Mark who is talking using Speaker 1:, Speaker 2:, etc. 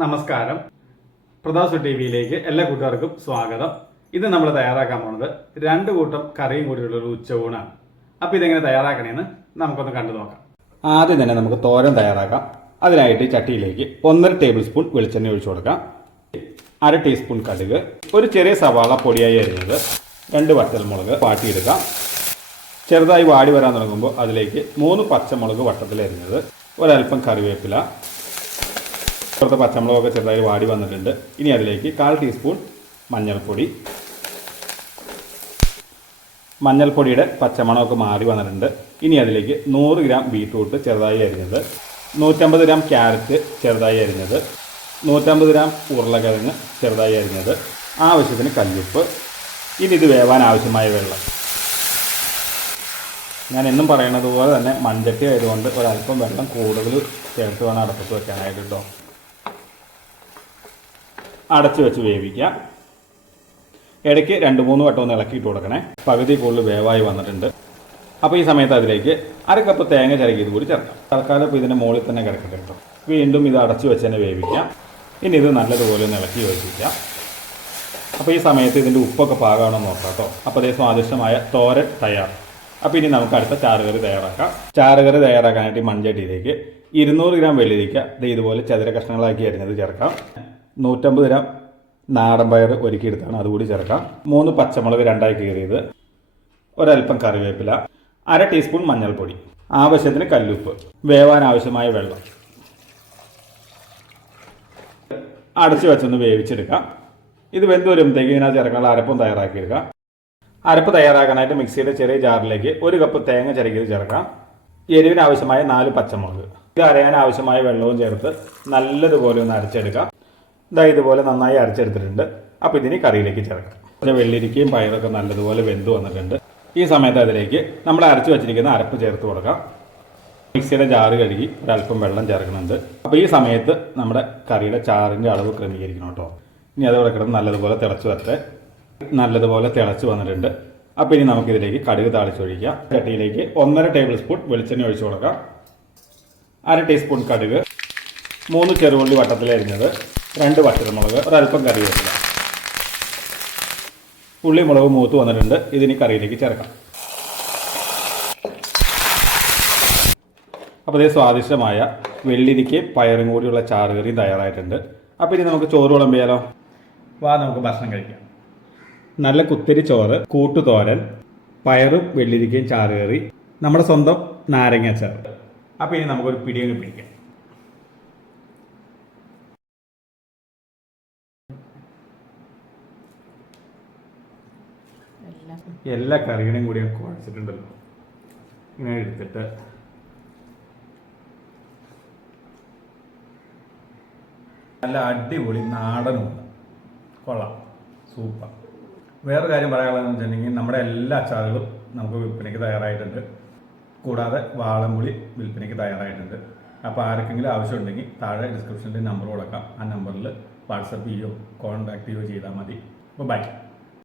Speaker 1: നമസ്കാരം. പ്രദാസു ടി വിയിലേക്ക് എല്ലാ കൂട്ടുകാർക്കും സ്വാഗതം. ഇത് നമ്മൾ തയ്യാറാക്കാൻ പോകുന്നത് രണ്ട് കൂട്ടം കറിയും കൂടിയുള്ള ഒരു ഉച്ചയൂണാണ് അപ്പോൾ ഇതെങ്ങനെ തയ്യാറാക്കണമെന്ന് നമുക്കൊന്ന് കണ്ടു നോക്കാം. ആദ്യം തന്നെ നമുക്ക് തോരൻ തയ്യാറാക്കാം. അതിനായിട്ട് ചട്ടിയിലേക്ക് ഒന്നര ടേബിൾ സ്പൂൺ വെളിച്ചെണ്ണ ഒഴിച്ചു കൊടുക്കാം. അര ടീസ്പൂൺ കടുക് ഒരു ചെറിയ സവാള പൊടിയായി അരിഞ്ഞത് രണ്ട് വറ്റൽമുളക് വാട്ടിയെടുക്കാം ചെറുതായി വാടി വരാൻ തുടങ്ങുമ്പോൾ അതിലേക്ക് മൂന്ന് പച്ചമുളക് വട്ടത്തിൽ അരിഞ്ഞത് ഒരൽപ്പം കറിവേപ്പില പുറത്തെ പച്ചമുളകൊക്കെ ചെറുതായി വാടി വന്നിട്ടുണ്ട്. ഇനി അതിലേക്ക് കാൽ ടീസ്പൂൺ മഞ്ഞൾപ്പൊടി. മഞ്ഞൾപ്പൊടിയുടെ പച്ചമണമൊക്കെ മാറി വന്നിട്ടുണ്ട്. ഇനി അതിലേക്ക് നൂറ് ഗ്രാം ബീറ്റ്റൂട്ട് ചെറുതായി അരിഞ്ഞത്. നൂറ്റമ്പത് ഗ്രാം ക്യാരറ്റ് ചെറുതായി അരിഞ്ഞത്. നൂറ്റമ്പത് ഗ്രാം ഉരുളക്കിഴങ്ങ് ചെറുതായി അരിഞ്ഞത്. ആവശ്യത്തിന് കല്ലുപ്പ്. ഇനി ഇത് വേവാൻ ആവശ്യമായ വെള്ളം. ഞാൻ എന്നും പറയുന്നത് പോലെ തന്നെ മൺചട്ടി ആയതുകൊണ്ട് ഒരല്പം വെള്ളം കൂടുതൽ ചേർത്ത് വേണം അടപ്പത്ത് വെക്കാനായിട്ട് കേട്ടോ അടച്ചു വെച്ച് വേവിക്കുക. ഇടയ്ക്ക് രണ്ട് മൂന്ന് വട്ടം ഒന്ന് ഇളക്കിയിട്ട് കൊടുക്കണേ. പകുതി കൂടുതൽ വേവായി വന്നിട്ടുണ്ട്. അപ്പോൾ ഈ സമയത്ത് അതിലേക്ക് അര കപ്പ് തേങ്ങ ചിരകിയത് കൂടി ചേർക്കാം. തൽക്കാലം ഇപ്പോൾ ഇതിന്റെ മുകളിൽ തന്നെ കിടക്കട്ടെ കേട്ടോ. വീണ്ടും ഇത് അടച്ചു വെച്ച് തന്നെ വേവിക്കാം ഇനി ഇത് നല്ലതുപോലെ ഒന്ന് ഇളക്കി വേവിക്കാം അപ്പോൾ ഈ സമയത്ത് ഇതിന്റെ ഉപ്പൊക്കെ പാകമാണോ നോക്കാം കേട്ടോ. അപ്പോൾ അതേ സ്വാദിഷ്ടമായ തോരൻ തയ്യാർ. അപ്പോൾ ഇനി നമുക്ക് അടുത്ത ചാറുകറി തയ്യാറാക്കാം. ചാറുകറി തയ്യാറാക്കാനായിട്ട് ഈ മൺചട്ടിയിലേക്ക് ഇരുന്നൂറ് ഗ്രാം വെള്ളിരിക്ക ഇത് ഇതുപോലെ ചതുര കഷ്ണങ്ങളാക്കി അരിഞ്ഞത് ചേർക്കാം. നൂറ്റമ്പത് ഗ്രാം നാടൻ പയർ ഒരുക്കിയെടുത്താണ് അതുകൂടി ചേർക്കാം. മൂന്ന് പച്ചമുളക് രണ്ടായി കീറിയത് ഒരൽപ്പം കറിവേപ്പില അര ടീസ്പൂൺ മഞ്ഞൾപ്പൊടി. ആവശ്യത്തിന് കല്ലുപ്പ്. വേവാൻ ആവശ്യമായ വെള്ളം. അടച്ചു വെച്ചൊന്ന് വേവിച്ചെടുക്കാം. ഇത് വെന്ത് വരുമ്പോഴത്തേക്ക് ഇതിനകത്ത് ചേർക്കാനുള്ള അരപ്പും തയ്യാറാക്കിയെടുക്കാം. അരപ്പ് തയ്യാറാക്കാനായിട്ട് മിക്സിയുടെ ചെറിയ ജാറിലേക്ക് ഒരു കപ്പ് തേങ്ങ ചിരകിയത് ചേർക്കാം. എരിവിന് ആവശ്യമായ നാല് പച്ചമുളക്. ഇത് അരയാൻ ആവശ്യമായ വെള്ളവും ചേർത്ത് നല്ലതുപോലെ ഒന്ന് അരച്ചെടുക്കാം. ഇതാ ഇതുപോലെ നന്നായി അരച്ചെടുത്തിട്ടുണ്ട്. അപ്പോൾ ഇതിന് കറിയിലേക്ക് ചേർക്കാം. പിന്നെ വെള്ളിരിക്കയും പയറൊക്കെ നല്ലതുപോലെ വെന്ത് വന്നിട്ടുണ്ട്. ഈ സമയത്ത് അതിലേക്ക് നമ്മൾ അരച്ച് വെച്ചിരിക്കുന്ന അരപ്പ് ചേർത്ത് കൊടുക്കാം. മിക്സിയുടെ ജാറ് കഴുകി ഒരല്പം വെള്ളം ചേർക്കുന്നുണ്ട്. അപ്പോൾ ഈ സമയത്ത് നമ്മുടെ കറിയുടെ ചാറിന്റെ അളവ് ക്രമീകരിക്കണം കേട്ടോ. ഇനി അതോടെ കിടന്ന് നല്ലതുപോലെ തിളച്ച് വരട്ടെ. നല്ലതുപോലെ തിളച്ച് വന്നിട്ടുണ്ട്. അപ്പോൾ ഇനി നമുക്കിതിലേക്ക് കടുക് താളിച്ചൊഴിക്കാം. ചട്ടിയിലേക്ക് ഒന്നര ടേബിൾ സ്പൂൺ വെളിച്ചെണ്ണ ഒഴിച്ചു കൊടുക്കാം. അര ടീസ്പൂൺ കടുക്. മൂന്ന് ചെറുപുള്ളി വട്ടത്തിലരിഞ്ഞത്. രണ്ട് വട്ടൽമുളക് ഒരല്പം കറിവേപ്പില. ഉള്ളി മുളക് മൂത്ത് വന്നിട്ടുണ്ട്. ഇതിനി കറിയിലേക്ക് ചേർക്കാം. അപ്പോൾ ഇതേ സ്വാദിഷ്ടമായ വെള്ളിരിക്ക് പയറും കൂടിയുള്ള ചാറുകറിയും തയ്യാറായിട്ടുണ്ട്. അപ്പോൾ ഇനി നമുക്ക് ചോറ് വിളമ്പിയാലോ വാ നമുക്ക് ഭക്ഷണം കഴിക്കാം. നല്ല കുത്തിരി ചോറ് കൂട്ടുതോരൻ പയറും വെള്ളിരിക്കയും ചാറുകറി നമ്മുടെ സ്വന്തം നാരങ്ങ അച്ചാർ. അപ്പോൾ ഇനി നമുക്കൊരു പിടിയങ്ങ് പിടിക്കാം. എല്ലാ കറികളും കൂടി ഞാൻ കുഴച്ചിട്ടുണ്ടല്ലോ. ഇങ്ങനെ എടുത്തിട്ട് നല്ല അടിപൊളി നാടനുണ്ട് കൊള്ളാം. സൂപ്പർ. വേറെ കാര്യം പറയാനുള്ളതെന്ന് വെച്ചിട്ടുണ്ടെങ്കിൽ നമ്മുടെ എല്ലാ അച്ചാറുകളും നമുക്ക് വിൽപ്പനയ്ക്ക് തയ്യാറായിട്ടുണ്ട്. കൂടാതെ വാളംപുളി വിൽപ്പനയ്ക്ക് തയ്യാറായിട്ടുണ്ട്. അപ്പോൾ ആർക്കെങ്കിലും ആവശ്യമുണ്ടെങ്കിൽ താഴെ ഡിസ്ക്രിപ്ഷനിൽ നമ്പർ കൊടുക്കാം. ആ നമ്പറിൽ വാട്സപ്പ് ചെയ്യുകയോ കോൺടാക്ട് ചെയ്യുകയോ ചെയ്താൽ മതി. അപ്പോൾ ബൈ